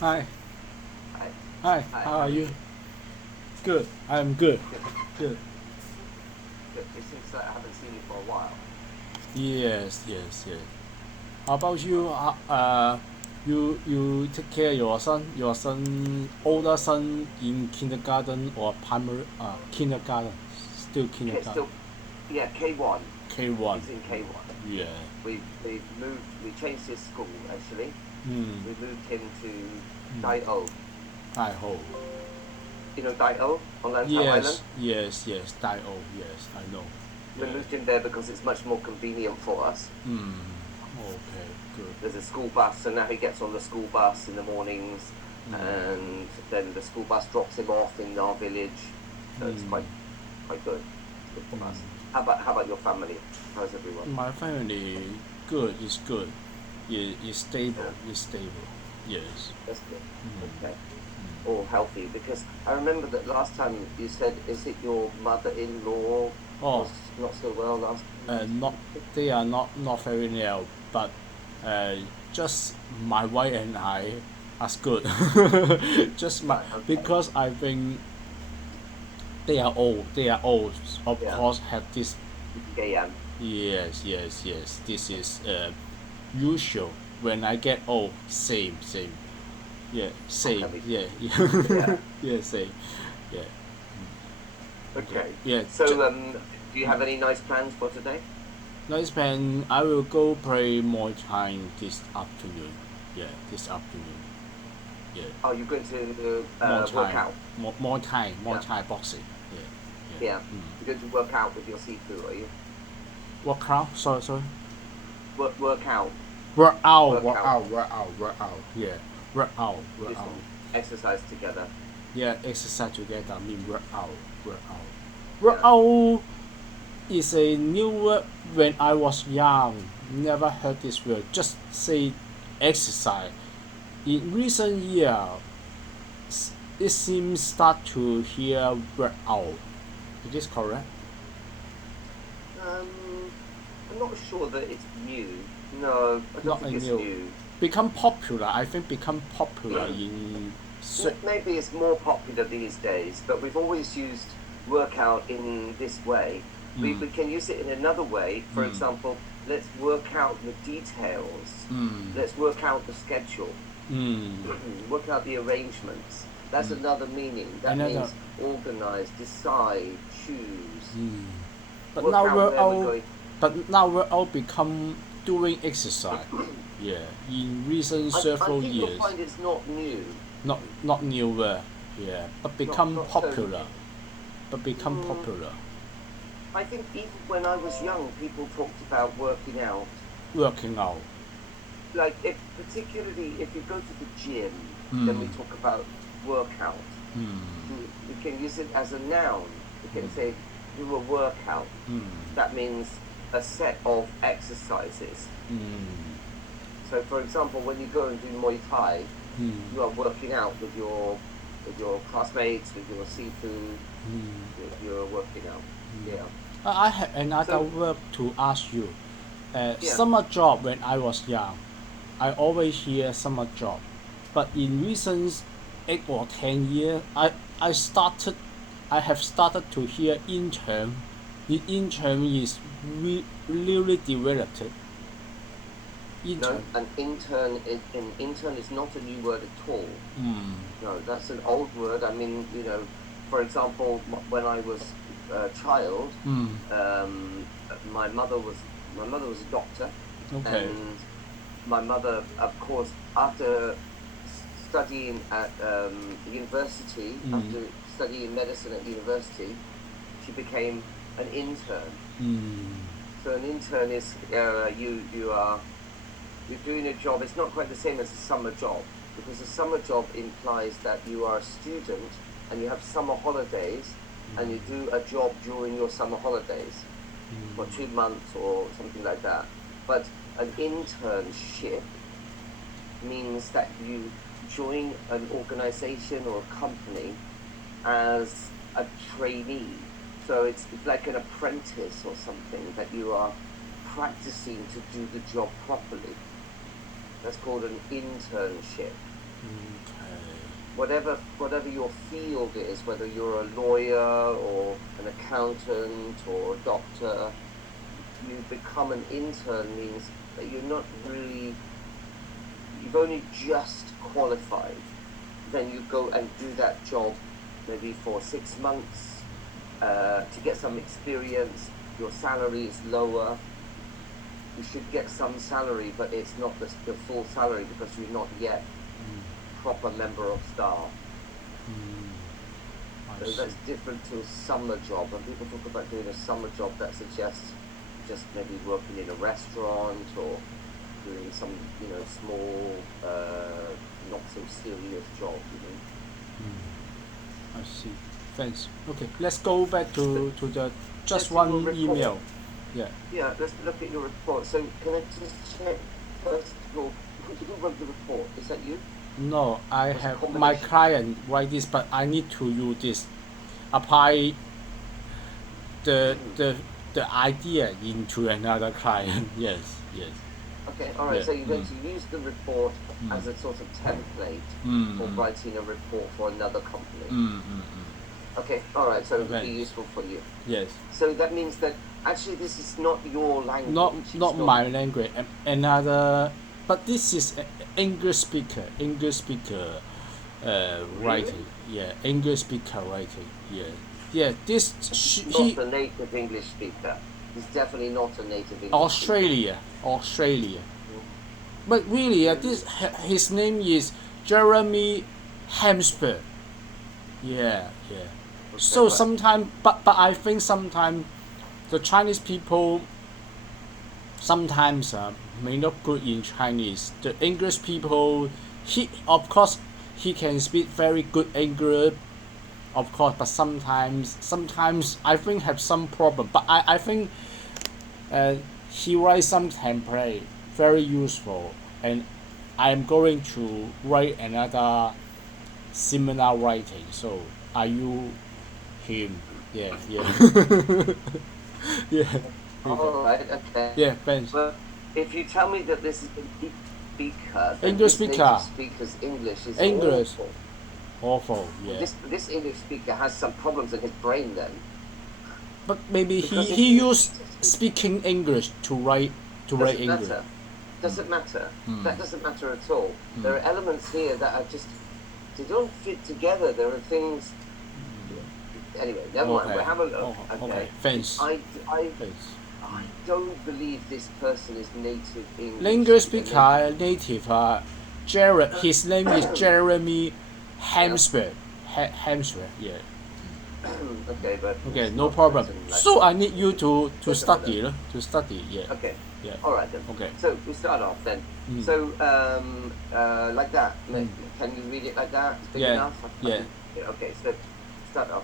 Hi. Hi. Hi. Hi, How how are are you? you? Good. I'm good. Good. Good. Good. It seems that I haven't seen you for a while. Yes. Yes. Yes. How about Oh, you? You take care of your son. Your son, older son, in kindergarten or primary? Kindergarten. Still kindergarten. still, yeah, K1. K1. He's in K1. Yeah. We've moved. We changed his school actually. Hmm. We moved him to Dai-O. I hope. You know Dai-O on Lantau Island. Yes. Yes. Yes. Dio. Yes. I know. We Yes. moved him there because it's much more convenient for us. Hmm. Okay. Good. There's a school bus, so now he gets on the school bus in the mornings, and then the school bus drops him off in our village. So it's quite good. It's good for us. How about your family? How's everyone? My family good is good. Is stable. Yeah, Is stable. Yes. that's good. Okay, all healthy. Because I remember that last time you said, is it your mother-in-law Oh, was not so well last time you not spoke? they are not very well, but uh, just my wife and I are good. Just my Right. Okay. because I think they are old. They are old. Of Yeah. course, have this. Yeah. Yes, yes, yes. This is usual. When I get old, same. Yeah, same. Okay. Yeah, Yeah. yeah, yeah, same. Yeah, yeah, Okay. yeah. So, do you have any nice plans for today? Nice plan. I will go play more time this afternoon. Yeah, this afternoon. Yeah, Oh, you're going to more work time, out. more Yeah. time boxing. Yeah, Yeah. yeah. You're going to work out with your seafood, are you? Work out. Sorry. Work out. Work out. Work out. Yeah, work out, work Do out. some exercise together. Yeah, exercise together. I mean work out, work out. Work Yeah. out is a new word. When I was young, never heard this word. Just say exercise. In recent years, it seems start to hear work out. Is this correct? I'm not sure that it's new. No, I don't Not a think it's new. new. Become popular. I think become popular in. Maybe it's more popular these days, but we've always used workout in this way. We can use it in another way. For example, let's work out the details. Let's work out the schedule. Work out the arrangements. That's another meaning. That Another. means organize, decide, choose, But work now out we're where we're all. going. But now we're all become doing exercise. Yeah, in recent I several think you'll years. find it's not new. Not newer. Yeah, but become Not so popular. new. But become Mm, popular. I think even when I was young, people talked about working out. Working out. Like, particularly if you go to the gym, then we talk about workout. We can use it as a noun. We can say do a workout. That means a set of exercises. So, for example, when you go and do Muay Thai, you are working out with your classmates, with your seafood. You're working out. Yeah. I have another So word to ask you. yeah. Summer job when I was young, I always hear summer job, but in recent 8 or 10 years, I have started to hear intern. The intern is really developed. No, Intern. an intern is not a new word at all. No, that's an old word. I mean, for example, when I was a child, my mother was a doctor, Okay. and my mother, of course, after studying at university, after studying medicine at university, she became an intern. So an intern is you're doing a job. It's not quite the same as a summer job, because a summer job implies that you are a student and you have summer holidays, and you do a job during your summer holidays for 2 months or something like that. But an internship means that you join an organization or a company as a trainee. So it's like an apprentice or something that you are practicing to do the job properly. That's called an internship. Whatever your field is, whether you're a lawyer or an accountant or a doctor, you become an intern means that you've only just qualified. Then you go and do that job maybe for 6 months to get some experience. Your salary is lower. You should get some salary, but it's not the full salary because you're not yet proper member of staff. So that's different to a summer job. When people talk about doing a summer job, that suggests just maybe working in a restaurant or doing some, small, not so serious job. I see. Thanks. Okay, let's go back to the just to one your report. email. Yeah. Yeah, let's look at your report. So can I just check first who wrote the report? Is that you? No, I Was it have combination? my client write this, but I need to use this, apply the idea into another client. Yes. Okay, all right. Yeah. So you're going to use the report as a sort of template for writing a report for another company. Okay, all right. So it would be useful for you. Yes. So that means that actually this is not your language. Not my language. Another, but this is English speaker. Writing. Yeah, English speaker writing. Yeah. This Not a native English speaker. He's definitely not a native English Australia. But really, his name is Jeremy Hamsper. Yeah. So sometimes, but I think sometimes the Chinese people sometimes may not good in Chinese. The English people, of course he can speak very good English, of course, but sometimes I think have some problem. But I think he writes some template very useful, and I am going to write another similar writing. So are you him? Yeah. Yeah. All right, okay. Yeah, thanks. But if you tell me that this is an English speaker, then English this native speaker. speaker's English is English. awful. Awful, yeah. This English speaker has some problems in his brain then. But maybe Because he used speaking English to write English. Doesn't matter. That doesn't matter at all. There are elements here that are just, they don't fit together. There are things. Anyway, never mind. We'll have a look. Okay. Thanks. I Thanks. don't believe this person is native English. English speaker native. His name is Jeremy Hamsper. Yeah. Okay, but Okay, no problem. So I need you to study, yeah. Okay. Yeah. All right then. Okay. So we start off then. So like that. Can you read it like that? It's big enough? Yeah. Okay. So start off.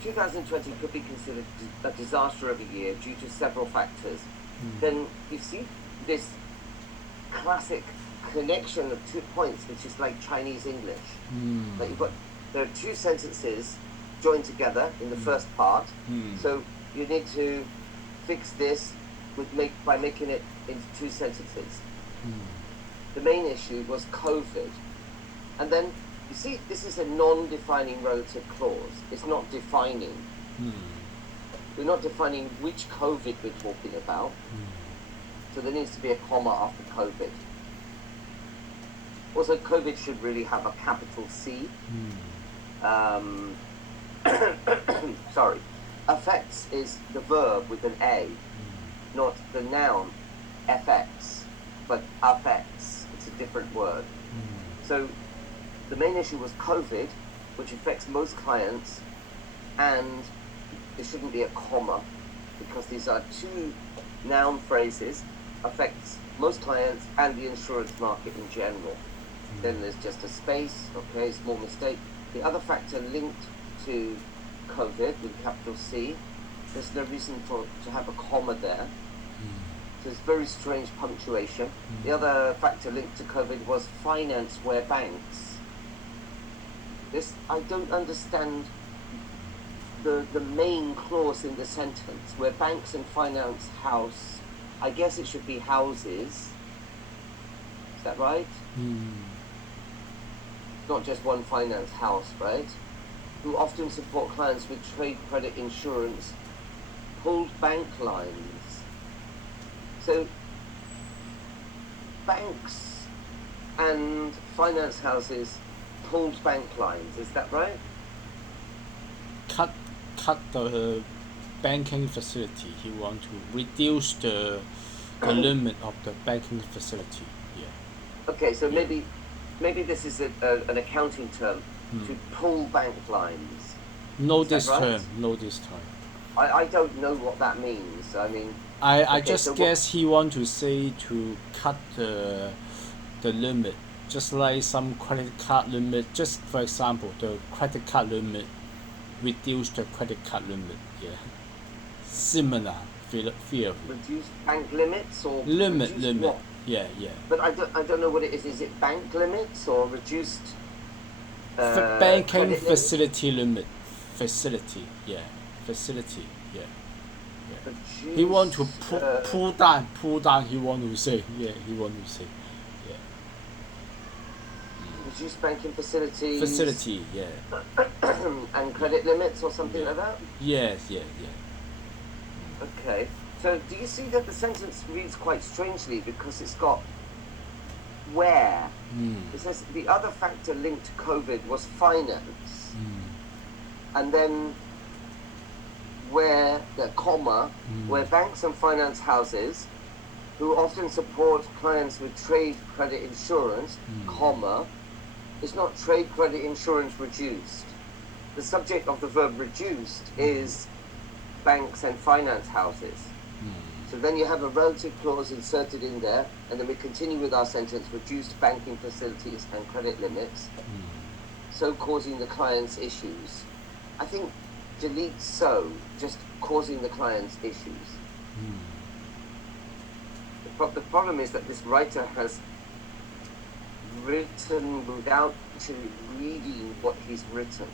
2020 could be considered a disaster of a year due to several factors. Then you see this classic connection of 2 points, which is like Chinese English. Like there are 2 sentences joined together in the first part. So you need to fix this by making it into 2 sentences. The main issue was COVID, and then you see this is a non-defining relative clause. It's not defining. We're not defining which COVID we're talking about. So there needs to be a comma after COVID. Also, COVID should really have a capital C. Sorry. Affects is the verb with an A, not the noun FX, but affects. It's a different word. So the main issue was COVID, which affects most clients, and there shouldn't be a comma because these are 2 noun phrases, affects most clients and the insurance market in general. Then there's just a space, okay, small mistake. The other factor linked to COVID with capital C, there's no reason to have a comma there. So it's very strange punctuation. The other factor linked to COVID was finance where banks. I don't understand the main clause in the sentence, where banks and finance house. I guess it should be houses. Is that right? not just one finance house, right? Who often support clients with trade credit insurance, pulled bank lines. So banks and finance houses pulled bank lines, is that right? cut the banking facility. He want to reduce the limit of the banking facility. Yeah. Okay, so Yeah. maybe this is an accounting term, to pull bank lines. No Is that this right? term. No this term. I don't know what that means. I mean, I okay, just so guess he want to say to cut the limit, just like some credit card limit. Just for example, the credit card limit, reduce the credit card limit. Yeah. Similar theory. reduced bank limits or Limit. reduced what? Yeah. But I don't know what it is. Is it bank limits or reduced Banking credit limits? facility limit. Facility. Yeah. Facility. Yeah. Reduced, He want to pull down. He want to say. Yeah. He want to say. Yeah. reduced banking facilities. Facility. Yeah. And credit limits or something Yeah. like that. Yes. Yeah. Okay. So do you see that the sentence reads quite strangely because it's got where? It says the other factor linked to COVID was finance. And then where banks and finance houses who often support clients with trade credit insurance, it's not trade credit insurance reduced. The subject of the verb reduced is banks and finance houses. So then you have a relative clause inserted in there, and then we continue with our sentence, reduced banking facilities and credit limits, so causing the client's issues. I think delete so, just causing the client's issues. The problem is that this writer has written without actually reading what he's written.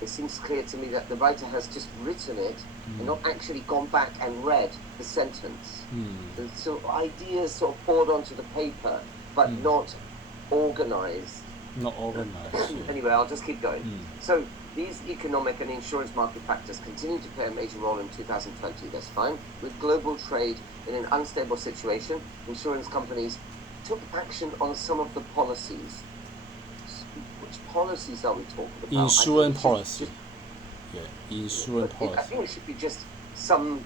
It seems clear to me that the writer has just written it and not actually gone back and read the sentence. And so ideas sort of poured onto the paper, but not organized. Not organized. Anyway, I'll just keep going. So these economic and insurance market factors continue to play a major role in 2020. That's fine. With global trade in an unstable situation, insurance companies took action on some of the policies. Which policies are we talking about? Insurance policy. Insurance I policy. think it should be just some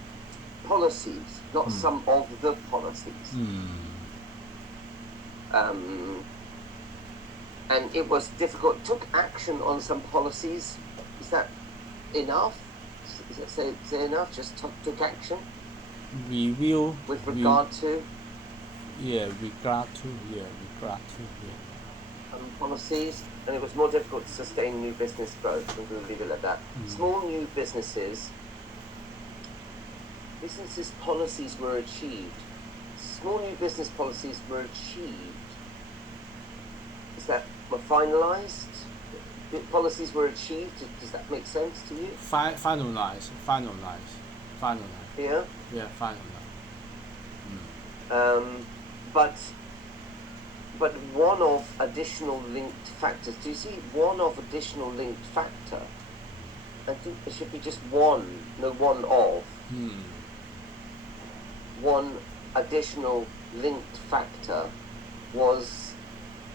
policies, not some of the policies. And it was difficult. Took action on some policies. Is that enough? Is it say enough? Just took action Review. with regard to Regard to. policies, and it was more difficult to sustain new business growth. And we'll leave it at that. Small new businesses policies were achieved. Small new business policies were achieved. Is that were finalized? The policies were achieved. Does that make sense to you? Finalize. Yeah. Yeah, finalize. But one of additional linked factors. Do you see one of additional linked factor? I think it should be just one, no one of. One additional linked factor was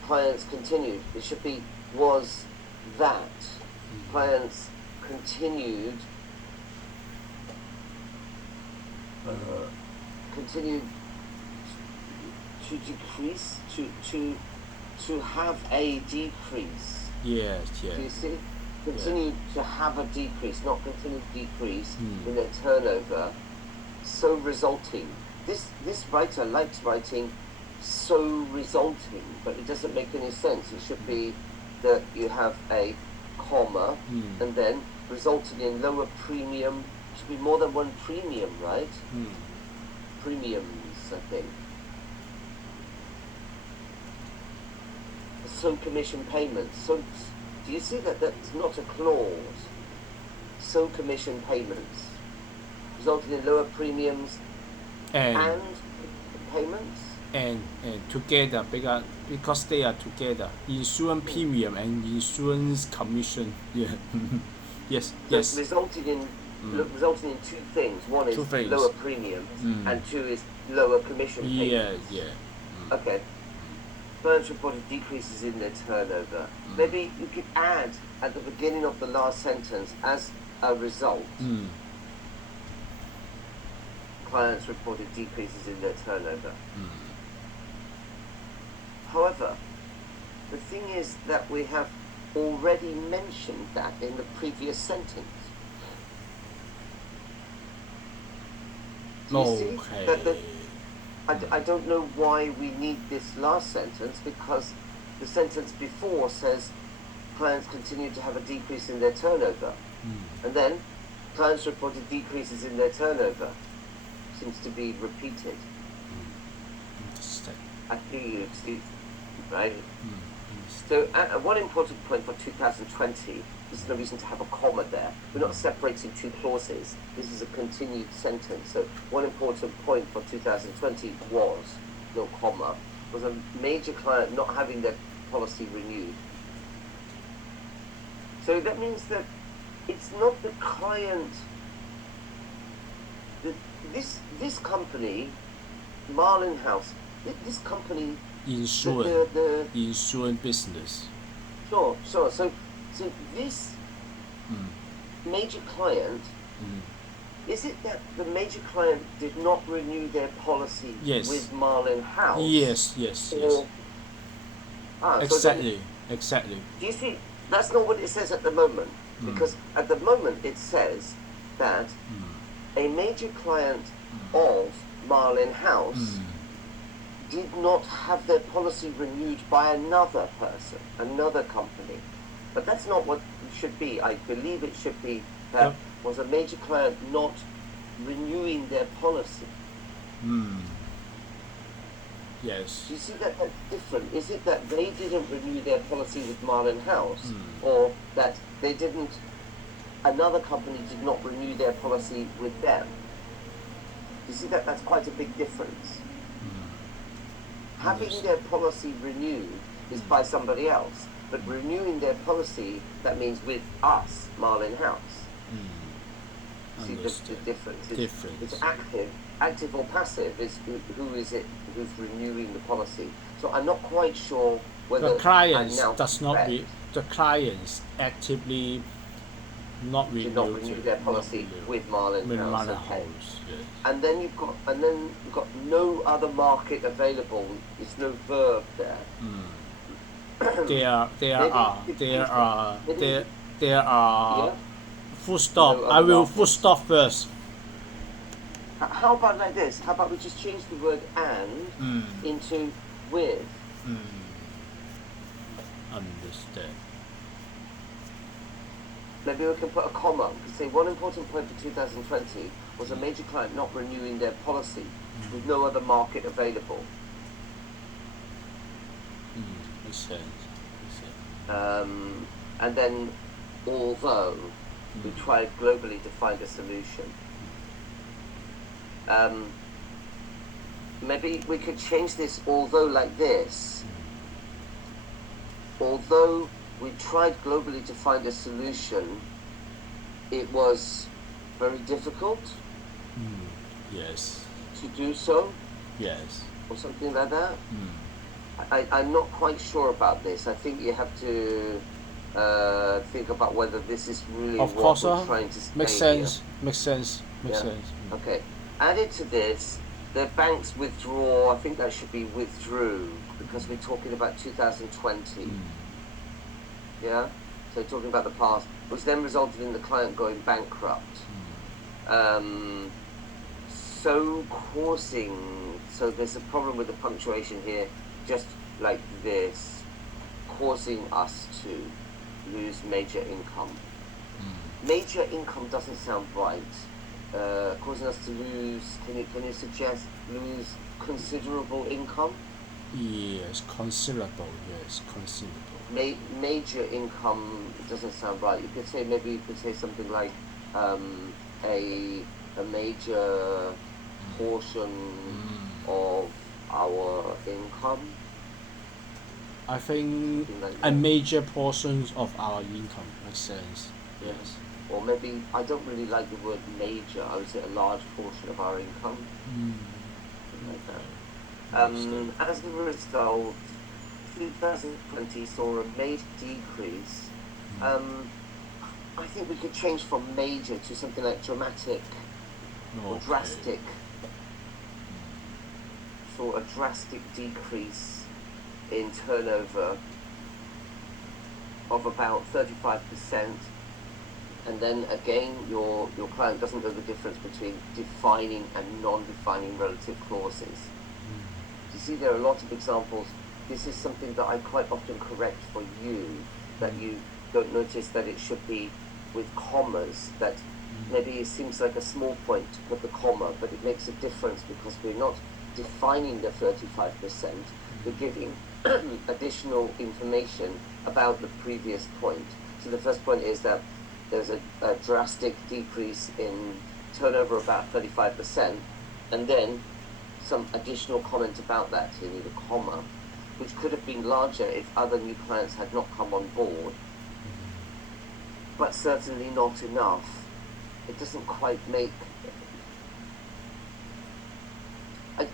clients continued. It should be was that clients continued to decrease, to have a decrease. Yes. Do you see? Continue to have a decrease, not continue to decrease in their turnover. So resulting. This writer likes writing so resulting, but it doesn't make any sense. It should be that you have a comma and then resulting in lower premium. It should be more than one premium, right? Premiums, I think. So commission payments. So do you see that that's not a clause? So commission payments resulting in lower premiums and payments. and together because they are together, insurance premium and insurance commission. Yeah. Yes, So yes. resulting in two things. One is Two things. lower premiums, Mm. and two is lower commission Yeah, payments. yeah. Okay. Clients reported decreases in their turnover. Maybe you could add at the beginning of the last sentence, as a result, clients reported decreases in their turnover. However, the thing is that we have already mentioned that in the previous sentence. Do you see that I don't know why we need this last sentence, because the sentence before says clients continue to have a decrease in their turnover. And then clients reported decreases in their turnover. Seems to be repeated. Interesting. I hear you, Steve. Right? So one important point for 2020, there's no reason to have a comma there. We're not separating two clauses. This is a continued sentence. So one important point for 2020 was, no comma, was a major client not having their policy renewed. So that means that it's not the client, this company, Marlin House, this company, insurance business. Sure. So this major client, is it that the major client did not renew their policy with Marlin House? Yes. Exactly. Do you see? That's not what it says at the moment, because at the moment it says that a major client of Marlin House did not have their policy renewed by another person, another company. But that's not what it should be. I believe it should be that was a major client not renewing their policy. Yes. Do you see that that's different? Is it that they didn't renew their policy with Marlin House, or that they didn't, another company did not renew their policy with them? Do you see that that's quite a big difference? Having their policy renewed is by somebody else, but renewing their policy, that means with us, Marlin House. See the difference? It's active or passive is who is it who's renewing the policy. So I'm not quite sure whether the clients actively not did not renew their policy with Marlin House. Okay. Yes. And then you've got no other market available. There's no verb there. There are full stop. No, I will markets. full stop first. How about like this? How about we just change the word and into with? Understand. Maybe we can put a comma. We can say one important point for 2020 was a major client not renewing their policy with no other market available. Makes sense. And then, although we tried globally to find a solution. Maybe we could change this although like this. Although we tried globally to find a solution, it was very difficult Yes. to do so, Yes. or something like that. I'm not quite sure about this. I think you have to think about whether this is really Of what course, we're trying to say makes sense. here. Makes sense. Okay. Added to this, the banks withdraw. I think that should be withdrew, because we're talking about 2020. Yeah? So talking about the past, which then resulted in the client going bankrupt. So there's a problem with the punctuation here, just like this, causing us to lose major income. Major income doesn't sound right. Causing us to lose, can you suggest lose considerable income? Yes, considerable. Major income doesn't sound right. You could say something like a major portion of our income. I think Something like a that. major portions of our income makes sense. Yeah. Yes. Or maybe, I don't really like the word major, I would say a large portion of our income, Mm. something like that. Understand. As a result, 2020 saw a major decrease. I think we could change from major to something like dramatic or Okay. drastic. Saw a drastic decrease in turnover of about 35%. And then again, your client doesn't know the difference between defining and non-defining relative clauses. You see, there are a lot of examples. This is something that I quite often correct for you, that you don't notice that it should be with commas, that maybe it seems like a small point to put the comma, but it makes a difference because we're not defining the 35%, we're giving additional information about the previous point. So the first point is that there's a drastic decrease in turnover about 35%, and then some additional comment about that, you need a comma, which could have been larger if other new clients had not come on board, but certainly not enough. It doesn't quite make...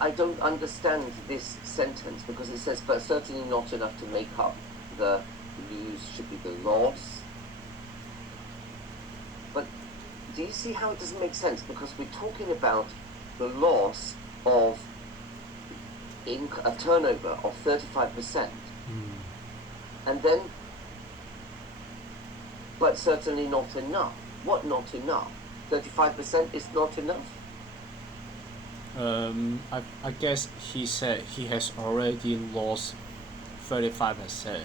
I don't understand this sentence because it says, but certainly not enough to make up the lose should be the loss. But do you see how it doesn't make sense? Because we're talking about the loss of a turnover of 35%. And then, but certainly not enough. What not enough? 35% is not enough? I guess he said he has already lost 35%,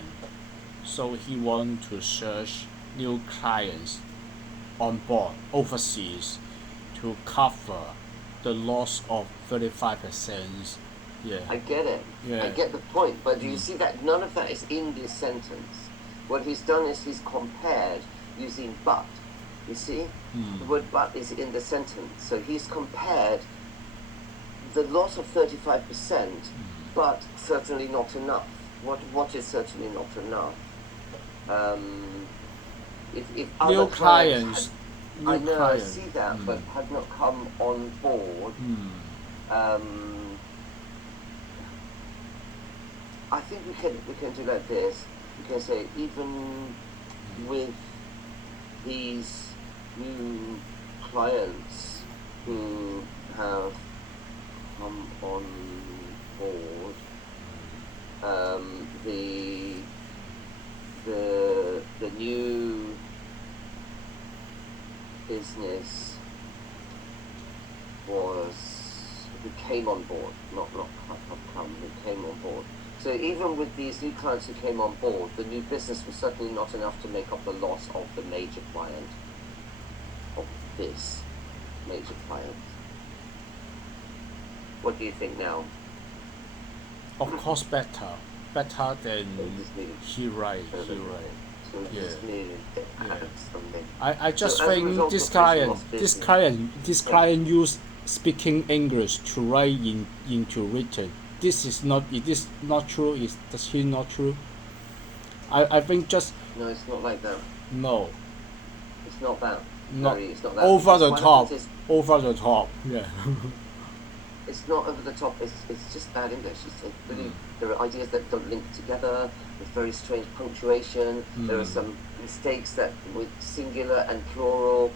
so he want to search new clients on board overseas to cover the loss of 35%. Yeah. I get it. Yeah. I get the point. But do you see that none of that is in this sentence? What he's done is he's compared using but. You see? The word but is in the sentence. So he's compared the loss of 35%, but certainly not enough. What is certainly not enough? If other clients had, I know, I see that, but had not come on board, I think we can do like this. We can say, even with these new clients who have come on board, the new business who came on board, not come, who came on board. So even with these new clients who came on board, the new business was certainly not enough to make up the loss of the major client, of this major client. What do you think now? Of course, better than he right. So we just needed to add something. I just So as a think result this of client use speaking English to write into written. This is not. It is not true. Does he not true? I think just No, it's not like that. no. It's not that. Not It's not that. over the What top. happens is, Over the top. Yeah. it's not over the top. It's just bad English. There are ideas that don't link together. There's very strange punctuation. There are some mistakes that with singular and plural.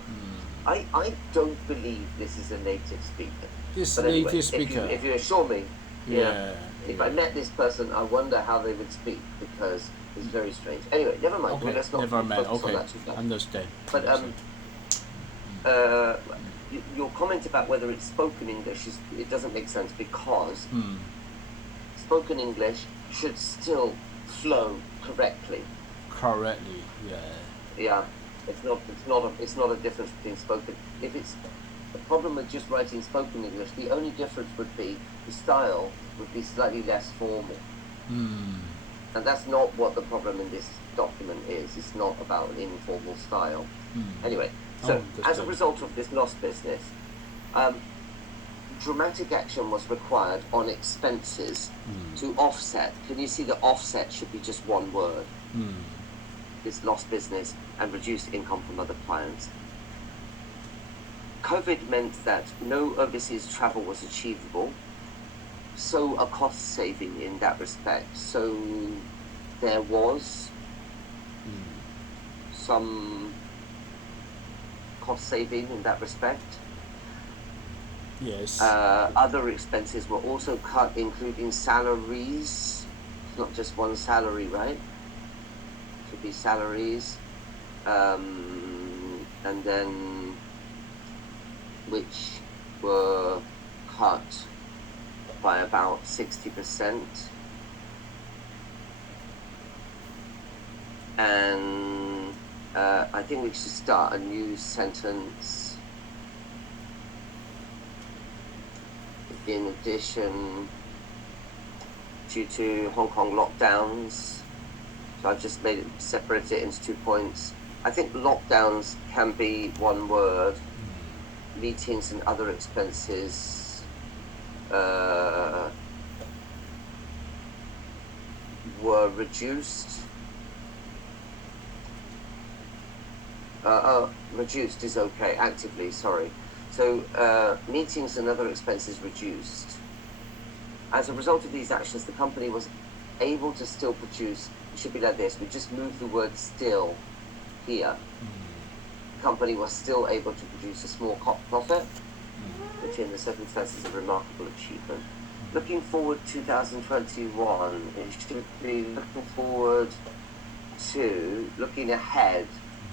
I don't believe this is a native speaker. This But anyway, native speaker. If you assure me, if I yeah. met this person, I wonder how they would speak because it's very strange. Anyway, never mind. Okay. Well, let's not Never mind. focus on Okay. that too much. Understand. But your comment about whether it's spoken English it doesn't make sense because spoken English should still flow correctly. Correctly. Yeah. Yeah, it's not a difference between spoken. If it's the problem with just writing spoken English, the only difference would be the style would be slightly less formal. And that's not what the problem in this document is. It's not about an informal style. Anyway, so as a result of this lost business, dramatic action was required on expenses to offset. Can you see the offset should be just one word? This lost business and reduced income from other clients. COVID meant that no overseas travel was achievable, so a cost saving in that respect. So there was some cost saving in that respect. Yes. Other expenses were also cut, including salaries. It's not just one salary, right? It should be salaries. And then which were cut by about 60%. And I think we should start a new sentence. In addition, due to Hong Kong lockdowns, so I've just made it, separated it into 2 points. I think lockdowns can be one word. Meetings and other expenses were reduced. Reduced is okay, actively, sorry. So meetings and other expenses reduced. As a result of these actions, the company was able to still produce, it should be like this, we just moved the word still here. The company was still able to produce a small profit, which in the circumstances is a remarkable achievement. Looking forward 2021, it should be looking forward to, looking ahead.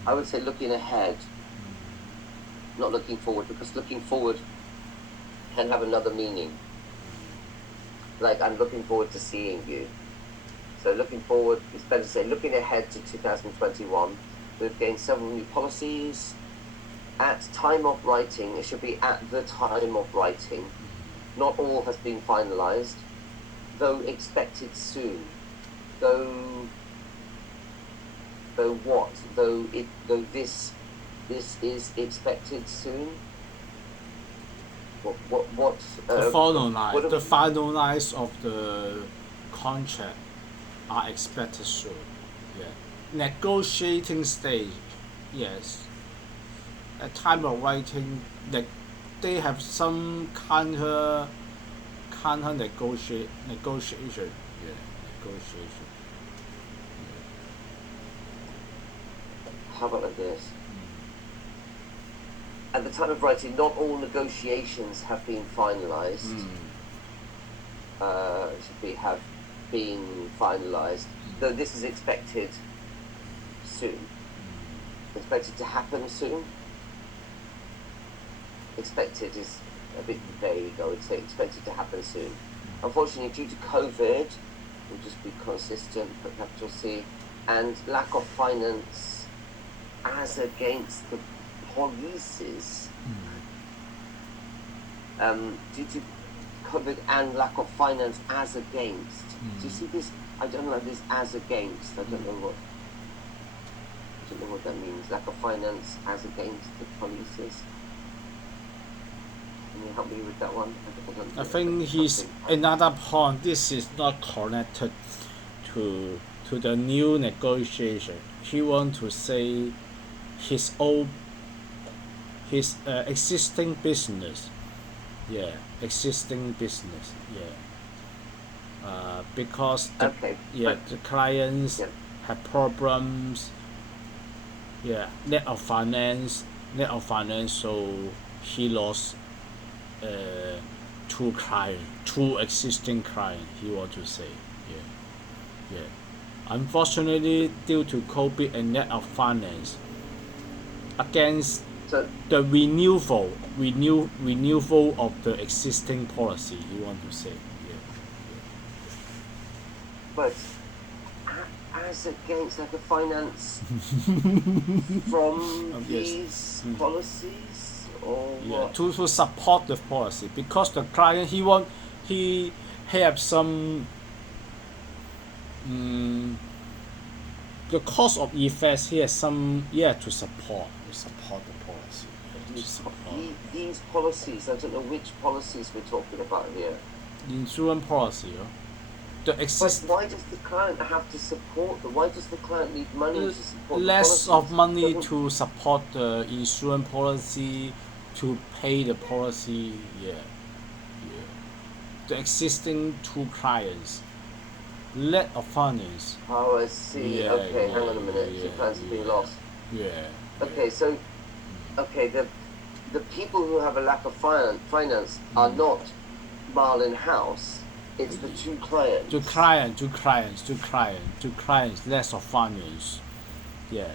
I would say looking ahead, not looking forward, because looking forward can have another meaning. Like, I'm looking forward to seeing you. So looking forward, it's better to say looking ahead to 2021. We've gained several new policies. At time of writing, it should be at the time of writing. Not all has been finalized, though expected soon. Though what? Though this is expected soon. What? The finalize of the contract are expected soon. Yeah. Negotiating stage, yes. At time of writing, they have some counter negotiation. Yeah, negotiation. How about like this? At the time of writing, not all negotiations have been finalized. Have been finalized, though this is expected soon. Expected to happen soon. Expected is a bit vague, I would say. Expected to happen soon. Unfortunately, due to COVID, we'll just be consistent, put capital C, and lack of finance as against the policies, due to COVID and lack of finance as against. Do you see this? I don't know this as against. I don't know what that means. Lack of finance as against the policies. Can you help me with that one? I think he's another point. This is not connected to the new negotiation. He want to say his existing business. Yeah, existing business. Yeah. Because the clients have problems. Yeah, net of finance. So he lost two existing clients. He want to say. Yeah. Unfortunately, due to COVID and net of finance, against the renewal of the existing policy, you want to say. But as against like a finance from these policies, or what? To support the policy, because the client he have some the cause of effects. He has some to support the policy. these policies, I don't know which policies we're talking about here. Insurance policy. The But why does the client have to support them? Why does the client need money to support the less policies? of money Doesn't- to support the insurance policy, to pay the policy. Yeah. The existing two clients, lack of finance. Oh, I see. Yeah, Okay, yeah, hang on a minute. yeah, Two clients have been yeah. lost. Yeah. Okay, so the people who have a lack of finance are not Marlin House. It's the two clients. Two clients, less of finance. Yeah.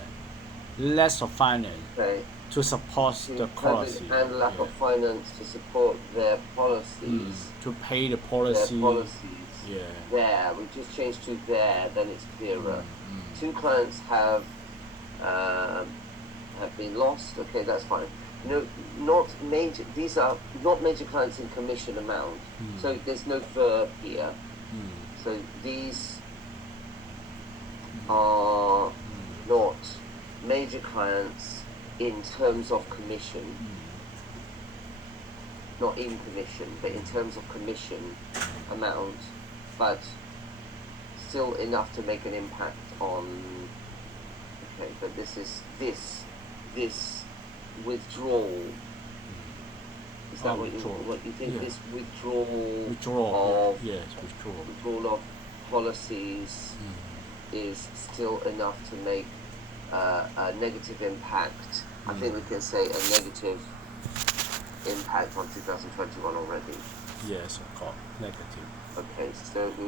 Less of finance Okay. to support the policy. And lack of finance to support their policies. To pay the Their policy. policies. Yeah. There, we just changed to there, then it's clearer. Two clients have been lost. Okay, that's fine. No, not major. These are not major clients in commission amount. So there's no verb here. So these are not major clients in terms of commission. Not in commission, but in terms of commission amount, but still enough to make an impact on. Okay, but this withdrawal. Is that what you think? Yeah. This withdrawal of policies is still enough to make a negative impact. I think we can say a negative impact on 2021 already. Yes, of course, negative. Okay, so we